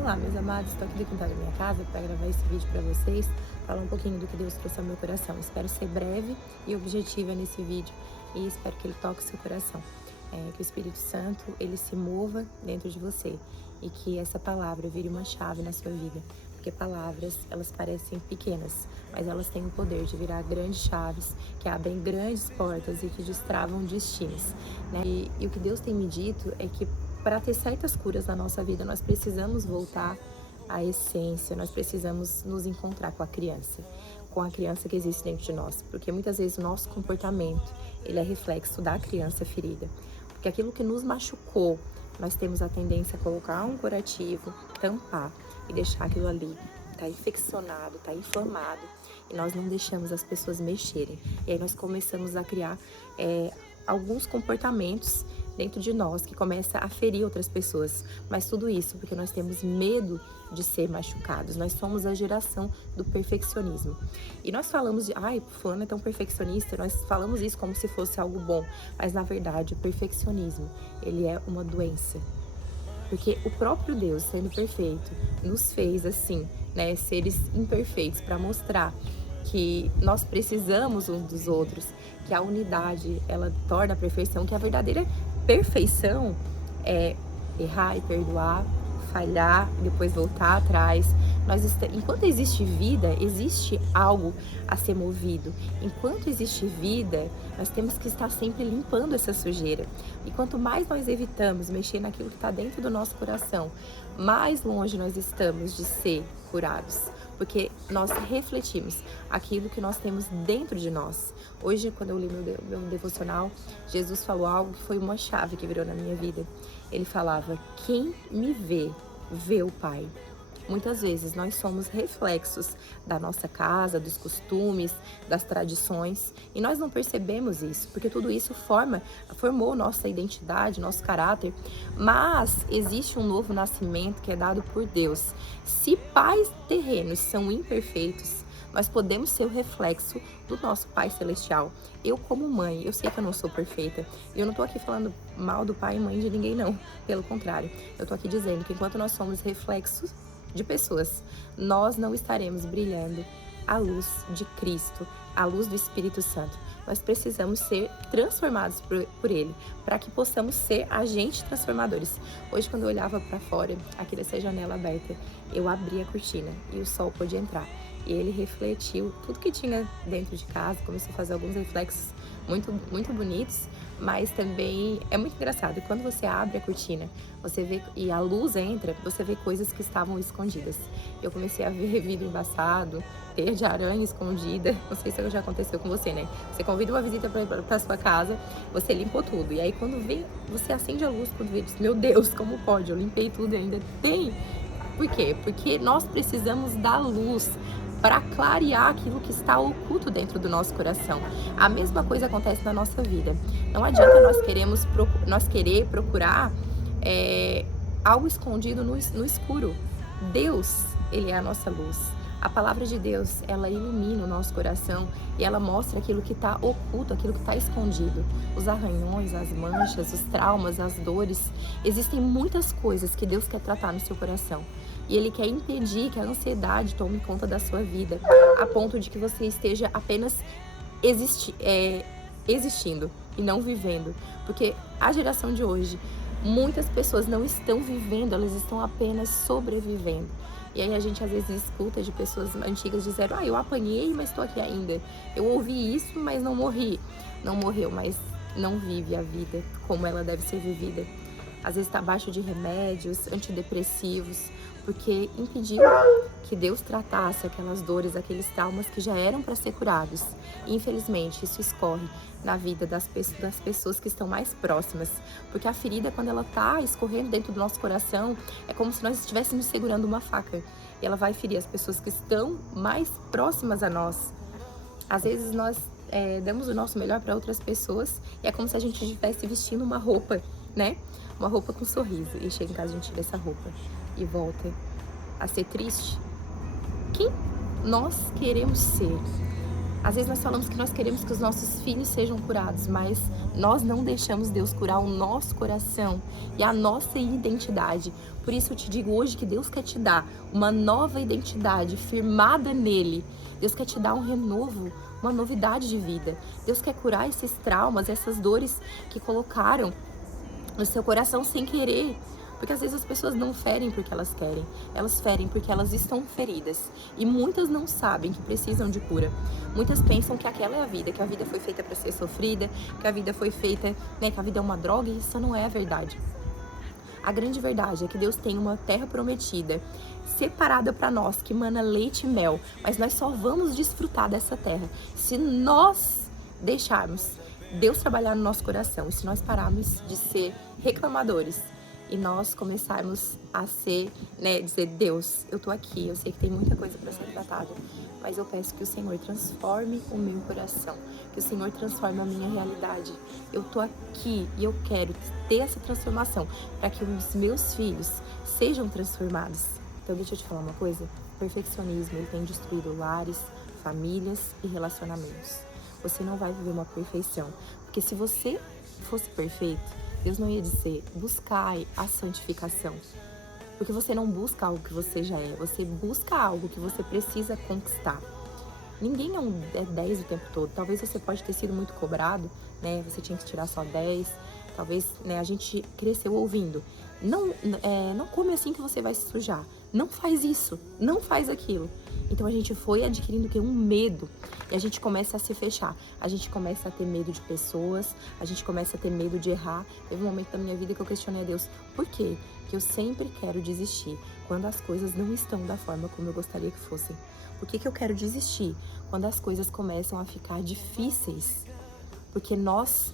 Olá, meus amados, estou aqui do quintal da minha casa para gravar esse vídeo para vocês, falar um pouquinho do que Deus trouxe ao meu coração. Espero ser breve e objetiva nesse vídeo e espero que ele toque o seu coração. Que o Espírito Santo, ele se mova dentro de você e que essa palavra vire uma chave na sua vida. Porque palavras, elas parecem pequenas, mas elas têm o poder de virar grandes chaves, que abrem grandes portas e que destravam destinos, né? E o que Deus tem me dito é que para ter certas curas na nossa vida, nós precisamos voltar à essência, nós precisamos nos encontrar com a criança que existe dentro de nós. Porque muitas vezes o nosso comportamento, ele é reflexo da criança ferida. Porque aquilo que nos machucou, nós temos a tendência a colocar um curativo, tampar e deixar aquilo ali. Tá infeccionado, tá inflamado. E nós não deixamos as pessoas mexerem. E aí nós começamos a criar alguns comportamentos dentro de nós que começa a ferir outras pessoas. Mas tudo isso porque nós temos medo de ser machucados. Nós somos a geração do perfeccionismo. E nós falamos de, fulano é tão perfeccionista, nós falamos isso como se fosse algo bom. Mas na verdade o perfeccionismo, ele é uma doença. Porque o próprio Deus, sendo perfeito, nos fez assim, né, seres imperfeitos, para mostrar que nós precisamos uns dos outros, que a unidade, ela torna a perfeição, que a verdadeira perfeição é errar e perdoar, falhar, depois voltar atrás. Enquanto existe vida, existe algo a ser movido. Enquanto existe vida, nós temos que estar sempre limpando essa sujeira. E quanto mais nós evitamos mexer naquilo que está dentro do nosso coração, mais longe nós estamos de ser curados. Porque nós refletimos aquilo que nós temos dentro de nós. Hoje, quando eu li meu devocional, Jesus falou algo que foi uma chave que virou na minha vida. Ele falava: quem me vê, vê o Pai. Muitas vezes nós somos reflexos da nossa casa, dos costumes, das tradições, e nós não percebemos isso, porque tudo isso formou nossa identidade, nosso caráter. Mas existe um novo nascimento que é dado por Deus. Se pais terrenos são imperfeitos, nós podemos ser o reflexo do nosso Pai Celestial. Eu, como mãe, eu sei que eu não sou perfeita. E eu não tô aqui falando mal do pai e mãe de ninguém, não. Pelo contrário, eu tô aqui dizendo que enquanto nós somos reflexos de pessoas, nós não estaremos brilhando a luz de Cristo, a luz do Espírito Santo. Nós precisamos ser transformados por Ele, para que possamos ser agentes transformadores. Hoje, quando eu olhava para fora, aqui dessa janela aberta, eu abri a cortina e o sol pôde entrar. E ele refletiu tudo que tinha dentro de casa, começou a fazer alguns reflexos muito, muito bonitos, mas também é muito engraçado. E quando você abre a cortina, você vê e a luz entra, você vê coisas que estavam escondidas. Eu comecei a ver vidro embaçado, teia de aranha escondida. Não sei se já aconteceu com você, né? Você convida uma visita para sua casa, você limpou tudo. E aí quando vem, você acende a luz, quando vê, diz: meu Deus, como pode? Eu limpei tudo e ainda tem. Por quê? Porque nós precisamos da luz para clarear aquilo que está oculto dentro do nosso coração. A mesma coisa acontece na nossa vida. Não adianta nós querer procurar algo escondido no escuro. Deus, ele é a nossa luz. A palavra de Deus, ela ilumina o nosso coração e ela mostra aquilo que está oculto, aquilo que está escondido. Os arranhões, as manchas, os traumas, as dores. Existem muitas coisas que Deus quer tratar no seu coração. E Ele quer impedir que a ansiedade tome conta da sua vida, a ponto de que você esteja apenas existindo e não vivendo. Porque a geração de hoje, muitas pessoas não estão vivendo, elas estão apenas sobrevivendo. E aí a gente às vezes escuta de pessoas antigas dizendo: eu apanhei, mas estou aqui ainda. Eu ouvi isso, mas não morri. Não morreu, mas não vive a vida como ela deve ser vivida. Às vezes está abaixo de remédios, antidepressivos, porque impediu que Deus tratasse aquelas dores, aqueles traumas que já eram para ser curados. E infelizmente isso escorre na vida das pessoas que estão mais próximas, porque a ferida, quando ela está escorrendo dentro do nosso coração, é como se nós estivéssemos segurando uma faca, e ela vai ferir as pessoas que estão mais próximas a nós. Às vezes nós damos o nosso melhor para outras pessoas, e é como se a gente estivesse vestindo uma roupa, né? Uma roupa com sorriso, e chega em casa a gente tira essa roupa e volta a ser triste. Quem nós queremos ser? Às vezes nós falamos que nós queremos que os nossos filhos sejam curados, mas nós não deixamos Deus curar o nosso coração e a nossa identidade. Por isso eu te digo hoje que Deus quer te dar uma nova identidade firmada nele. Deus quer te dar um renovo, uma novidade de vida. Deus quer curar esses traumas, essas dores que colocaram no seu coração sem querer. Porque às vezes as pessoas não ferem porque elas querem, elas ferem porque elas estão feridas. E muitas não sabem que precisam de cura. Muitas pensam que aquela é a vida, que a vida foi feita para ser sofrida, que a vida foi feita, né, que a vida é uma droga, e isso não é a verdade. A grande verdade é que Deus tem uma terra prometida, separada para nós, que mana leite e mel, mas nós só vamos desfrutar dessa terra se nós deixarmos Deus trabalhar no nosso coração, e se nós pararmos de ser reclamadores, e nós começarmos a ser, né, dizer, Deus, eu tô aqui, eu sei que tem muita coisa para ser tratada, mas eu peço que o Senhor transforme o meu coração, que o Senhor transforme a minha realidade. Eu tô aqui e eu quero ter essa transformação para que os meus filhos sejam transformados. Então deixa eu te falar uma coisa, o perfeccionismo, ele tem destruído lares, famílias e relacionamentos. Você não vai viver uma perfeição, porque se você fosse perfeito, Deus não ia dizer, buscai a santificação. Porque você não busca algo que você já é, você busca algo que você precisa conquistar. Ninguém é 10 o tempo todo. Talvez você pode ter sido muito cobrado, né? Você tinha que tirar só 10. Talvez, né, a gente cresceu ouvindo. Não come assim que você vai se sujar. Não faz isso, não faz aquilo. Então a gente foi adquirindo o quê? Um medo. E a gente começa a se fechar. A gente começa a ter medo de pessoas. A gente começa a ter medo de errar. Teve um momento da minha vida que eu questionei a Deus. Por quê? Que eu sempre quero desistir quando as coisas não estão da forma como eu gostaria que fossem. Por que eu quero desistir quando as coisas começam a ficar difíceis? Porque nós,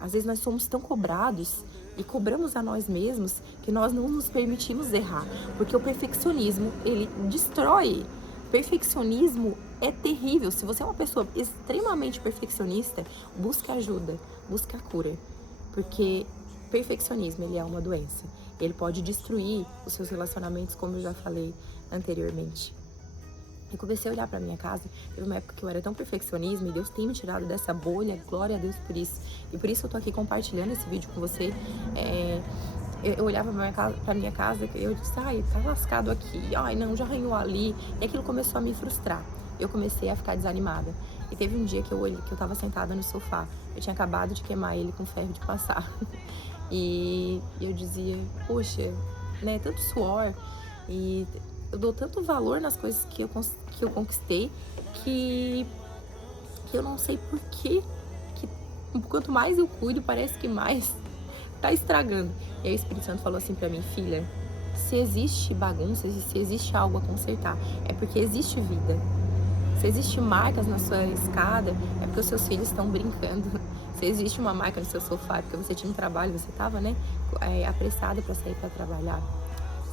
às vezes nós somos tão cobrados e cobramos a nós mesmos que nós não nos permitimos errar. Porque o perfeccionismo, ele destrói. Perfeccionismo é terrível. Se você é uma pessoa extremamente perfeccionista, busque ajuda, busque a cura. Porque perfeccionismo, ele é uma doença. Ele pode destruir os seus relacionamentos, como eu já falei anteriormente. Eu comecei a olhar pra minha casa, teve uma época que eu era tão perfeccionismo e Deus tem me tirado dessa bolha, glória a Deus por isso. E por isso eu tô aqui compartilhando esse vídeo com você. Eu olhava pra minha casa e eu disse, ai, tá lascado aqui, ai não, já arranhou ali. E aquilo começou a me frustrar. Eu comecei a ficar desanimada. E teve um dia que eu tava sentada no sofá, eu tinha acabado de queimar ele com ferro de passar. E eu dizia, poxa, né, tanto suor, e eu dou tanto valor nas coisas que eu conquistei, que eu não sei por que quanto mais eu cuido, parece que mais tá estragando. E aí o Espírito Santo falou assim pra mim, filha, se existe bagunça, se existe algo a consertar, é porque existe vida. Se existe marcas na sua escada, é porque os seus filhos estão brincando. Se existe uma marca no seu sofá, é porque você tinha um trabalho, você estava, né, apressada para sair para trabalhar.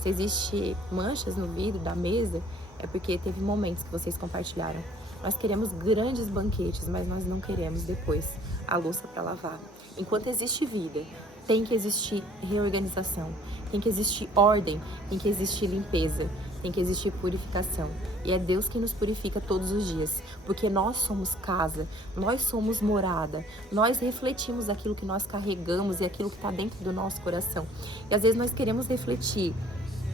Se existe manchas no vidro da mesa, é porque teve momentos que vocês compartilharam. Nós queremos grandes banquetes, mas nós não queremos depois a louça para lavar. Enquanto existe vida, tem que existir reorganização, tem que existir ordem, tem que existir limpeza, tem que existir purificação. E é Deus quem nos purifica todos os dias, porque nós somos casa, nós somos morada, nós refletimos aquilo que nós carregamos e aquilo que está dentro do nosso coração. E às vezes nós queremos refletir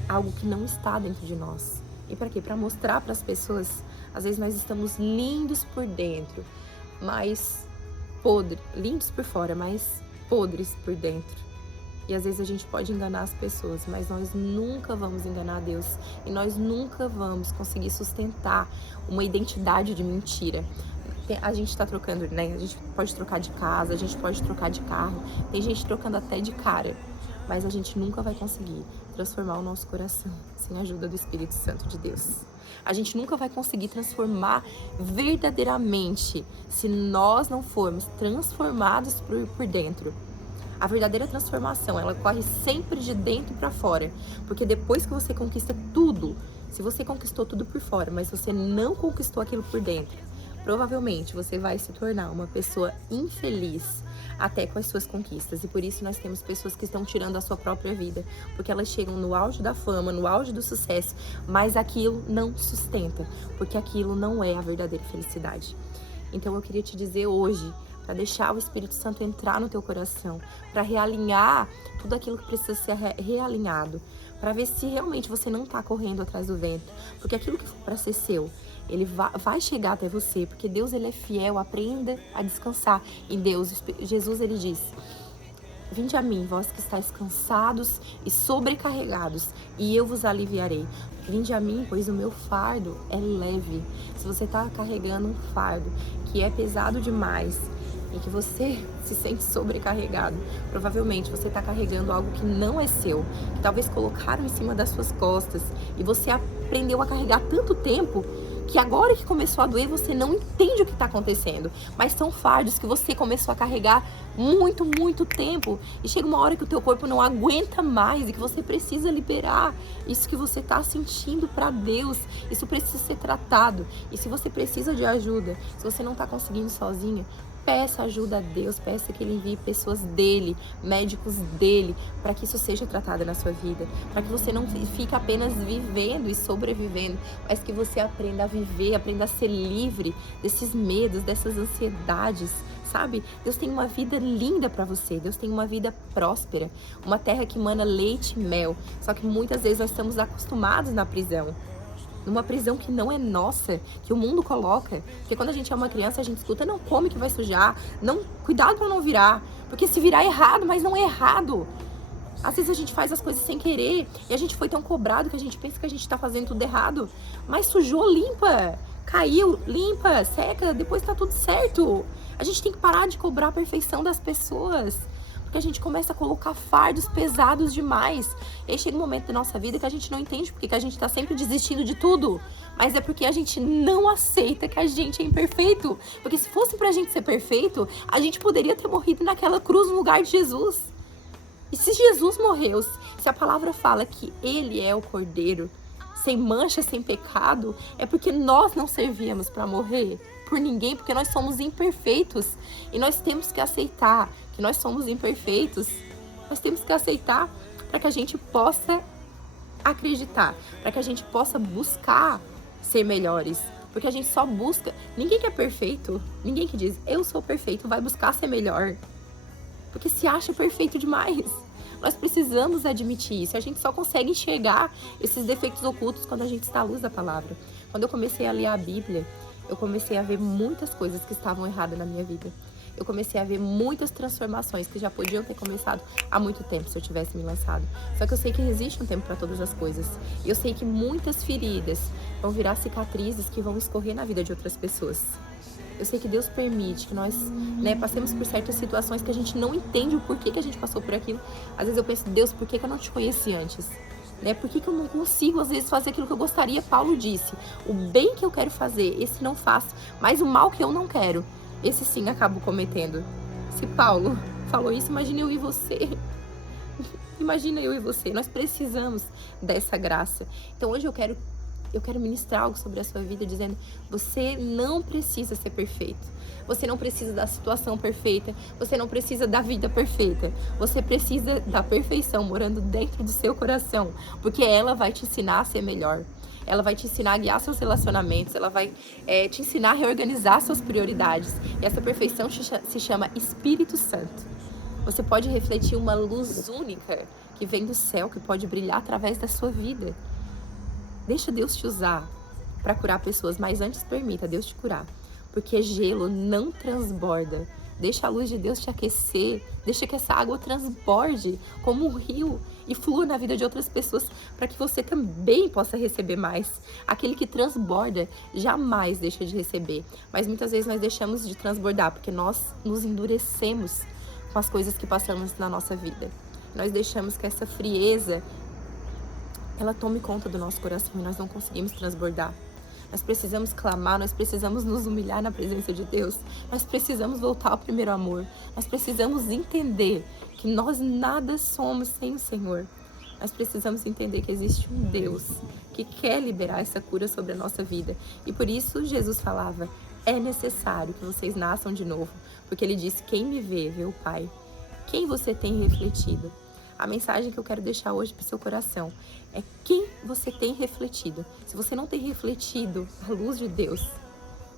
algo que não está dentro de nós. E para quê? Para mostrar para as pessoas. Às vezes nós estamos lindos por dentro, mas lindos por fora, mas podres por dentro. E às vezes a gente pode enganar as pessoas, mas nós nunca vamos enganar a Deus. E nós nunca vamos conseguir sustentar uma identidade de mentira. A gente tá trocando, né? A gente pode trocar de casa, a gente pode trocar de carro. Tem gente trocando até de cara. Mas a gente nunca vai conseguir transformar o nosso coração sem a ajuda do Espírito Santo de Deus. A gente nunca vai conseguir transformar verdadeiramente se nós não formos transformados por dentro. A verdadeira transformação, ela corre sempre de dentro para fora. Porque depois que você conquista tudo, se você conquistou tudo por fora, mas você não conquistou aquilo por dentro, provavelmente você vai se tornar uma pessoa infeliz até com as suas conquistas. E por isso nós temos pessoas que estão tirando a sua própria vida, porque elas chegam no auge da fama, no auge do sucesso, mas aquilo não sustenta, porque aquilo não é a verdadeira felicidade. Então eu queria te dizer hoje, para deixar o Espírito Santo entrar no teu coração, para realinhar tudo aquilo que precisa ser realinhado, para ver se realmente você não está correndo atrás do vento, porque aquilo que for para ser seu, ele vai chegar até você, porque Deus, ele é fiel. Aprenda a descansar em Deus. Jesus, ele diz: vinde a mim, vós que estáis cansados e sobrecarregados, e eu vos aliviarei. Vinde a mim, pois o meu fardo é leve. Se você está carregando um fardo que é pesado demais e que você se sente sobrecarregado, provavelmente você está carregando algo que não é seu, que talvez colocaram em cima das suas costas, e você aprendeu a carregar tanto tempo que agora que começou a doer, você não entende o que está acontecendo. Mas são fardos que você começou a carregar muito tempo. E chega uma hora que o teu corpo não aguenta mais e que você precisa liberar isso que você está sentindo para Deus. Isso precisa ser tratado. E se você precisa de ajuda, se você não está conseguindo sozinha, peça ajuda a Deus, peça que Ele envie pessoas dEle, médicos dEle, para que isso seja tratado na sua vida, para que você não fique apenas vivendo e sobrevivendo, mas que você aprenda a viver, aprenda a ser livre desses medos, dessas ansiedades, sabe? Deus tem uma vida linda para você, Deus tem uma vida próspera, uma terra que emana leite e mel, só que muitas vezes nós estamos acostumados na prisão. Numa prisão que não é nossa, que o mundo coloca. Porque quando a gente é uma criança, a gente escuta: não come que vai sujar, não, cuidado para não virar, porque se virar é errado, mas não é errado. Às vezes a gente faz as coisas sem querer e a gente foi tão cobrado que a gente pensa que a gente tá fazendo tudo errado. Mas sujou, limpa. Caiu, limpa, seca, depois tá tudo certo. A gente tem que parar de cobrar a perfeição das pessoas, porque a gente começa a colocar fardos pesados demais. E aí chega um momento da nossa vida que a gente não entende porque que a gente tá sempre desistindo de tudo. Mas é porque a gente não aceita que a gente é imperfeito. Porque se fosse pra gente ser perfeito, a gente poderia ter morrido naquela cruz no lugar de Jesus. E se Jesus morreu, se a palavra fala que Ele é o Cordeiro, sem mancha, sem pecado, é porque nós não servíamos para morrer por ninguém, porque nós somos imperfeitos. E nós temos que aceitar que nós somos imperfeitos. Nós temos que aceitar para que a gente possa acreditar, para que a gente possa buscar ser melhores. Porque a gente só busca... Ninguém que é perfeito, ninguém que diz eu sou perfeito vai buscar ser melhor, porque se acha perfeito demais. Nós precisamos admitir isso. A gente só consegue enxergar esses defeitos ocultos quando a gente está à luz da palavra. Quando eu comecei a ler a Bíblia, eu comecei a ver muitas coisas que estavam erradas na minha vida. Eu comecei a ver muitas transformações que já podiam ter começado há muito tempo se eu tivesse me lançado. Só que eu sei que existe um tempo para todas as coisas. E eu sei que muitas feridas vão virar cicatrizes que vão escorrer na vida de outras pessoas. Eu sei que Deus permite que nós, passemos por certas situações que a gente não entende o porquê que a gente passou por aquilo. Às vezes eu penso: Deus, por que eu não te conheci antes? Por que eu não consigo, às vezes, fazer aquilo que eu gostaria? Paulo disse: o bem que eu quero fazer, esse não faço, mas o mal que eu não quero, esse sim acabo cometendo. Se Paulo falou isso, imagina eu e você. Imagina eu e você. Nós precisamos dessa graça. Então hoje eu quero ministrar algo sobre a sua vida, dizendo: você não precisa ser perfeito. Você não precisa da situação perfeita. Você não precisa da vida perfeita. Você precisa da perfeição morando dentro do seu coração, porque ela vai te ensinar a ser melhor. Ela vai te ensinar a guiar seus relacionamentos. Ela vai te ensinar a reorganizar suas prioridades. E essa perfeição se chama Espírito Santo. Você pode refletir uma luz única que vem do céu, que pode brilhar através da sua vida. Deixa Deus te usar para curar pessoas, mas antes permita Deus te curar. Porque gelo não transborda. Deixa a luz de Deus te aquecer. Deixa que essa água transborde como um rio e flua na vida de outras pessoas, para que você também possa receber mais. Aquele que transborda jamais deixa de receber. Mas muitas vezes nós deixamos de transbordar porque nós nos endurecemos com as coisas que passamos na nossa vida. Nós deixamos que essa frieza ela tome conta do nosso coração e nós não conseguimos transbordar. Nós precisamos clamar, nós precisamos nos humilhar na presença de Deus. Nós precisamos voltar ao primeiro amor. Nós precisamos entender que nós nada somos sem o Senhor. Nós precisamos entender que existe um Deus que quer liberar essa cura sobre a nossa vida. E por isso Jesus falava: é necessário que vocês nasçam de novo, porque ele disse, quem me vê o Pai. Quem você tem refletido? A mensagem que eu quero deixar hoje para o seu coração é quem você tem refletido. Se você não tem refletido a luz de Deus,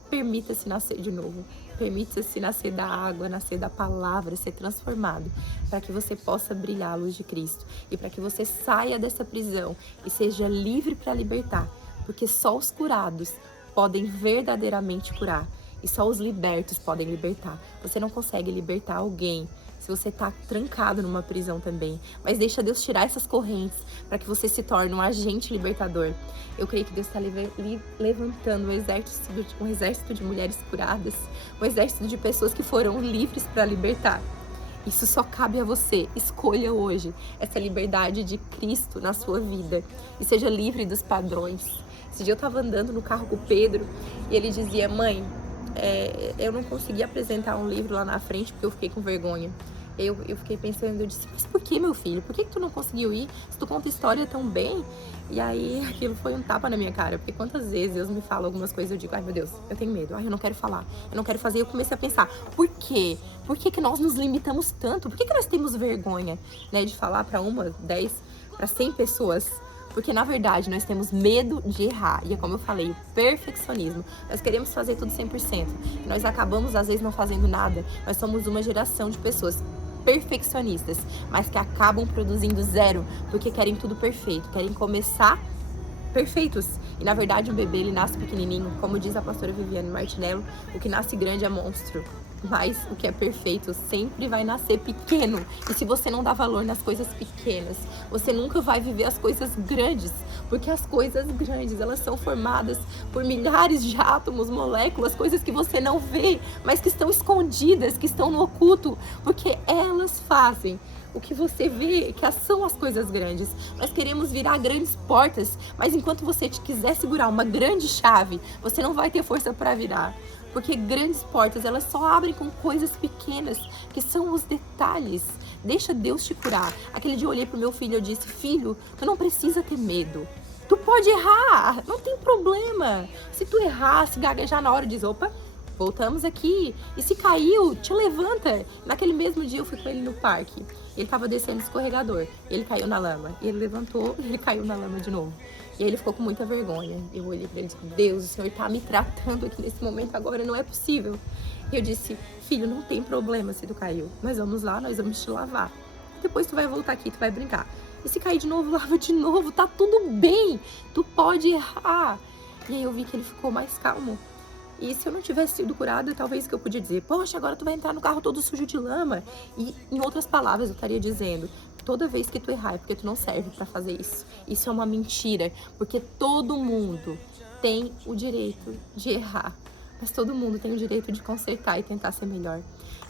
permita-se nascer de novo. Permita-se nascer da água, nascer da palavra, ser transformado, para que você possa brilhar a luz de Cristo e para que você saia dessa prisão e seja livre para libertar, porque só os curados podem verdadeiramente curar e só os libertos podem libertar. Você não consegue libertar alguém se você está trancado numa prisão também. Mas deixa Deus tirar essas correntes para que você se torne um agente libertador. Eu creio que Deus está levantando um exército de mulheres curadas, um exército de pessoas que foram livres para libertar. Isso só cabe a você. Escolha hoje essa liberdade de Cristo na sua vida e seja livre dos padrões. Esse dia eu estava andando no carro com o Pedro e ele dizia, mãe, eu não consegui apresentar um livro lá na frente porque eu fiquei com vergonha. Eu fiquei pensando, eu disse, mas por que, meu filho? Por que tu não conseguiu ir? Se tu conta história tão bem? E aí, aquilo foi um tapa na minha cara, porque quantas vezes Deus me fala algumas coisas, eu digo, ai meu Deus, eu tenho medo, ai eu não quero falar, eu não quero fazer. E eu comecei a pensar, por quê? Por que nós nos limitamos tanto? Por que nós temos vergonha, né, de falar para 10, para 100 pessoas? Porque, na verdade, nós temos medo de errar. E é como eu falei, o perfeccionismo. Nós queremos fazer tudo 100%. E nós acabamos, às vezes, não fazendo nada. Nós somos uma geração de pessoas perfeccionistas, mas que acabam produzindo zero, porque querem tudo perfeito. Querem começar perfeitos. E, na verdade, um bebê, ele nasce pequenininho. Como diz a pastora Viviane Martinello, o que nasce grande é monstro. Mas o que é perfeito sempre vai nascer pequeno. E se você não dá valor nas coisas pequenas, você nunca vai viver as coisas grandes. Porque as coisas grandes, elas são formadas por milhares de átomos, moléculas, coisas que você não vê, mas que estão escondidas, que estão no oculto. Porque elas fazem o que você vê, que são as coisas grandes. Nós queremos virar grandes portas, mas enquanto você quiser segurar uma grande chave, você não vai ter força para virar. Porque grandes portas, elas só abrem com coisas pequenas, que são os detalhes. Deixa Deus te curar. Aquele dia eu olhei pro meu filho e eu disse, filho, tu não precisa ter medo. Tu pode errar, não tem problema. Se tu errar, se gaguejar na hora, diz, opa, voltamos aqui. E se caiu, te levanta. Naquele mesmo dia eu fui com ele no parque. Ele tava descendo escorregador. Ele caiu na lama. E ele levantou e ele caiu na lama de novo. E aí ele ficou com muita vergonha. Eu olhei pra ele e disse, Deus, o Senhor tá me tratando aqui nesse momento agora, não é possível. E eu disse, filho, não tem problema se tu caiu. Nós vamos lá, nós vamos te lavar. Depois tu vai voltar aqui, tu vai brincar. E se cair de novo, lava de novo, tá tudo bem. Tu pode errar. E aí eu vi que ele ficou mais calmo. E se eu não tivesse sido curada, talvez que eu podia dizer, poxa, agora tu vai entrar no carro todo sujo de lama. E em outras palavras eu estaria dizendo, toda vez que tu errar é porque tu não serve pra fazer isso. Isso é uma mentira, porque todo mundo tem o direito de errar. Mas todo mundo tem o direito de consertar e tentar ser melhor.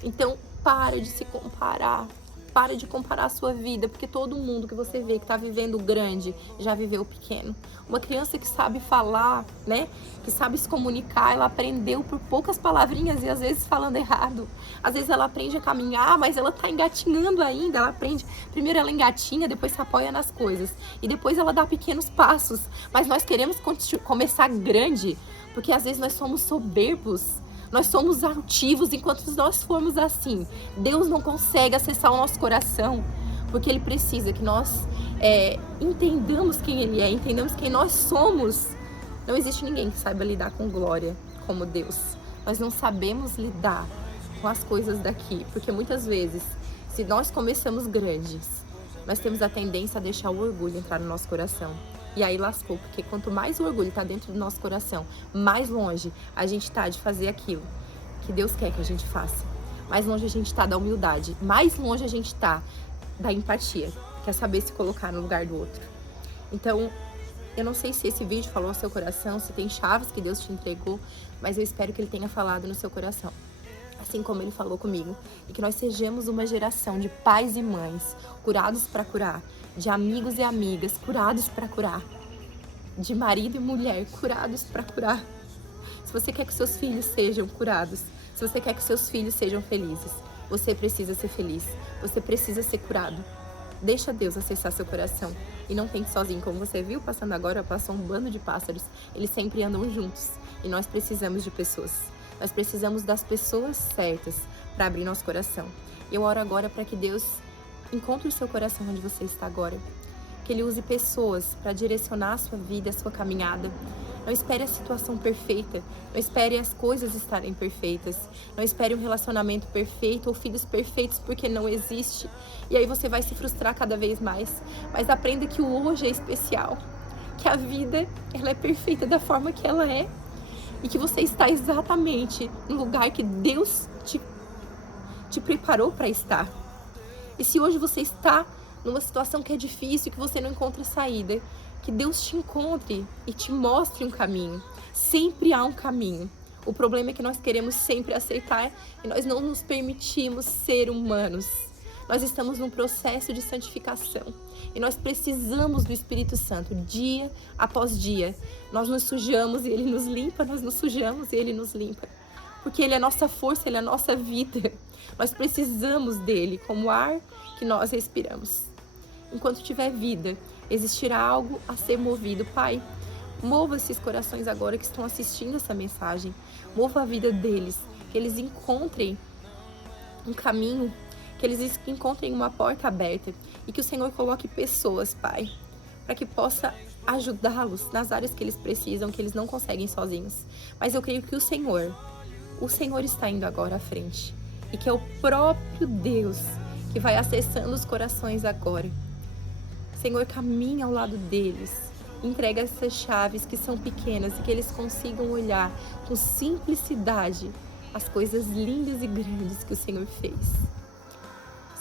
Então, para de se comparar. Para de comparar a sua vida, porque todo mundo que você vê que está vivendo grande já viveu pequeno. Uma criança que sabe falar, né? Que sabe se comunicar, ela aprendeu por poucas palavrinhas e às vezes falando errado. Às vezes ela aprende a caminhar, mas ela está engatinhando ainda. Ela aprende, primeiro ela engatinha, depois se apoia nas coisas. E depois ela dá pequenos passos. Mas nós queremos começar grande, porque às vezes nós somos soberbos. Nós somos altivos, enquanto nós formos assim, Deus não consegue acessar o nosso coração, porque Ele precisa que nós entendamos quem Ele é, entendamos quem nós somos. Não existe ninguém que saiba lidar com glória como Deus. Nós não sabemos lidar com as coisas daqui, porque muitas vezes, se nós começamos grandes, nós temos a tendência a deixar o orgulho entrar no nosso coração. E aí lascou, porque quanto mais o orgulho está dentro do nosso coração, mais longe a gente está de fazer aquilo que Deus quer que a gente faça. Mais longe a gente está da humildade, mais longe a gente está da empatia, que é saber se colocar no lugar do outro. Então, eu não sei se esse vídeo falou ao seu coração, se tem chaves que Deus te entregou, mas eu espero que Ele tenha falado no seu coração. Assim como Ele falou comigo, e que nós sejamos uma geração de pais e mães curados para curar, de amigos e amigas curados para curar, de marido e mulher curados para curar. Se você quer que seus filhos sejam curados, se você quer que seus filhos sejam felizes, você precisa ser feliz, você precisa ser curado. Deixa Deus acessar seu coração e não tente sozinho. Como você viu passando agora, passou um bando de pássaros, eles sempre andam juntos e nós precisamos de pessoas. Nós precisamos das pessoas certas para abrir nosso coração. Eu oro agora para que Deus encontre o seu coração onde você está agora. Que Ele use pessoas para direcionar a sua vida, a sua caminhada. Não espere a situação perfeita, não espere as coisas estarem perfeitas, não espere um relacionamento perfeito ou filhos perfeitos, porque não existe. E aí você vai se frustrar cada vez mais. Mas aprenda que o hoje é especial, que a vida ela é perfeita da forma que ela é e que você está exatamente no lugar que Deus te preparou para estar. E se hoje você está numa situação que é difícil, que você não encontra saída, que Deus te encontre e te mostre um caminho. Sempre há um caminho. O problema é que nós queremos sempre aceitar e nós não nos permitimos ser humanos. Nós estamos num processo de santificação e nós precisamos do Espírito Santo dia após dia. Nós nos sujamos e Ele nos limpa, nós nos sujamos e Ele nos limpa. Porque Ele é a nossa força, Ele é a nossa vida. Nós precisamos dEle como ar que nós respiramos. Enquanto tiver vida, existirá algo a ser movido. Pai, mova esses corações agora que estão assistindo essa mensagem. Mova a vida deles, que eles encontrem um caminho, que eles encontrem uma porta aberta e que o Senhor coloque pessoas, Pai, para que possa ajudá-los nas áreas que eles precisam, que eles não conseguem sozinhos. Mas eu creio que o Senhor está indo agora à frente e que é o próprio Deus que vai acessando os corações agora. Senhor, caminha ao lado deles, entrega essas chaves que são pequenas e que eles consigam olhar com simplicidade as coisas lindas e grandes que o Senhor fez.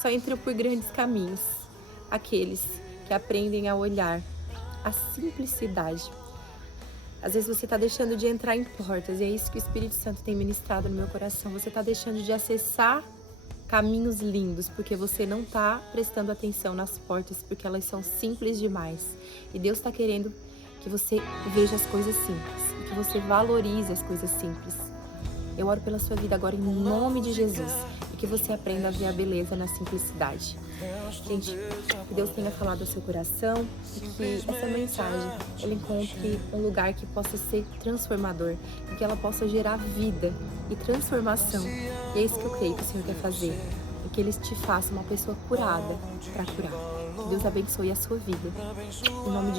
Só entram por grandes caminhos aqueles que aprendem a olhar a simplicidade. Às vezes você está deixando de entrar em portas e é isso que o Espírito Santo tem ministrado no meu coração. Você está deixando de acessar caminhos lindos, porque você não está prestando atenção nas portas, porque elas são simples demais. E Deus está querendo que você veja as coisas simples e que você valorize as coisas simples. Eu oro pela sua vida agora em nome de Jesus e que você aprenda a ver a beleza na simplicidade. Gente, que Deus tenha falado ao seu coração e que essa mensagem ela encontre um lugar que possa ser transformador e que ela possa gerar vida e transformação. E é isso que eu creio que o Senhor quer fazer. E que Ele te faça uma pessoa curada para curar. Que Deus abençoe a sua vida. Em nome de Jesus.